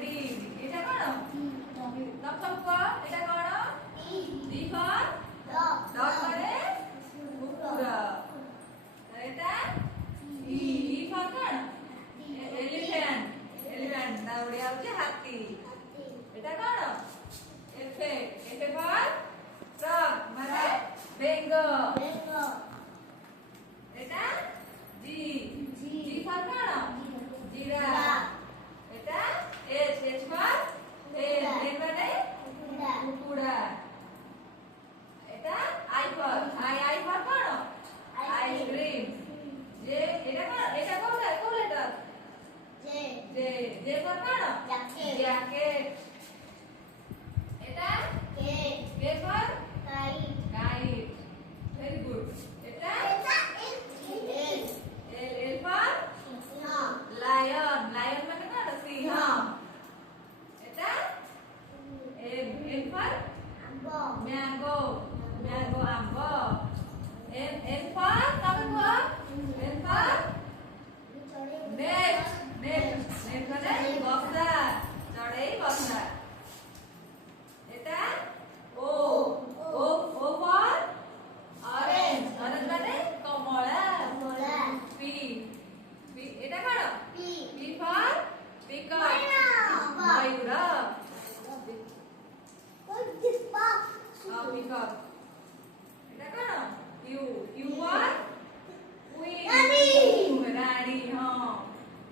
ডি এটা কোন তপ তপ কো এটা কোন ডি ফর ডগ মানে কুকুর এটা ই ই ফর কোন এলিফ্যান্ট এলিফ্যান্ট না ওড়িয়া হচ্ছে হাতি এটা কোন এফ এফ ফর ফ্রগ মানে বেঙ্গল এটা জি জি ফর কোন জিরাফ এটা H H for hen hen মানে কুকুরা এটা আই ফর আই ফর কোন আইসক্রিম যে এটা কোন লেটার যে ফর কোন জ্যাকেট এটা K for kite very good এটা এল ফর লায়ন লায়ন মানে কোন সিংহ এটা এম ফর ম্যাঙ্গো ম্যাঙ্গো আম্ব এন ফর কবে গো N for net net net মানে বক্সা চড়াই বক্সা এটা O O O for orange orange মানে কমলা পি পি এটা কোন পি ফর পিকক ময়ূর পিকক এটা কোন ইউ ইউ ফর কুইন রানী হ্যাঁ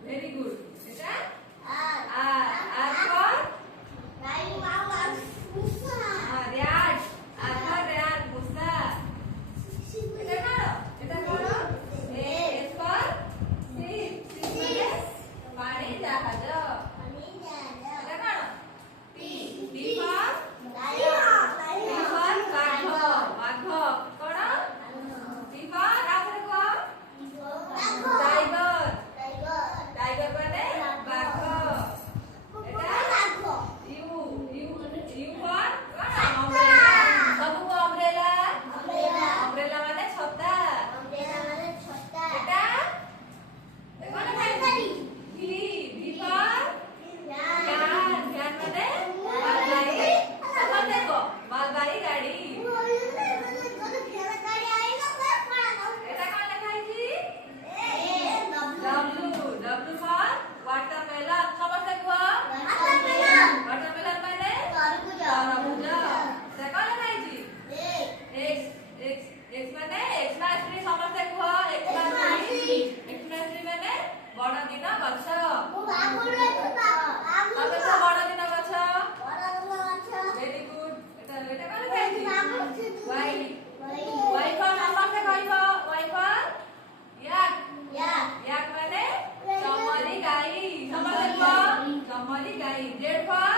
ভেরি গুড এটা R for rat R for rat মুসা এটা কোন এস ফর শিপ শিপ পানি জাহাজ এটা কোন P P for P for বাঘ বাঘ কোন পি ফর আগে কো টাইগার টাইগার মানে বাঘ এটা U U you for umbrella সবু আমব্রেলা আমব্রেলা মানে ছতা এটা কোন ভাই V V for van van মানে মালগাড়ি এখন দেখো মালগাড়ি গাড়ি এটা কোন লেখা আছে ডব্লিউ ডব্লিউ ফর ওয়াটারমেলন সবাই দেখো ওয়াটারমেলন মানে তরমুজ এটা কোন লেখা আছে এক্স এক্স এক্স মানে এক্সট্রাস্ট্রি সবাই দেখো এক্সট্রাস্ট্রি এক্সট্রাস্ট্রি মানে বড় দিন গছ তবে তো বড় দিন গছ ভেরি গুড এটা এটা কোন লেখা আছে ওয়াই ওয়াই ফর নাম্বার দেখো ওয়াই ফর ইয়াক ইয়াক মানে চমরি গাই সবাই দেখো চমরি গাই জেড ফর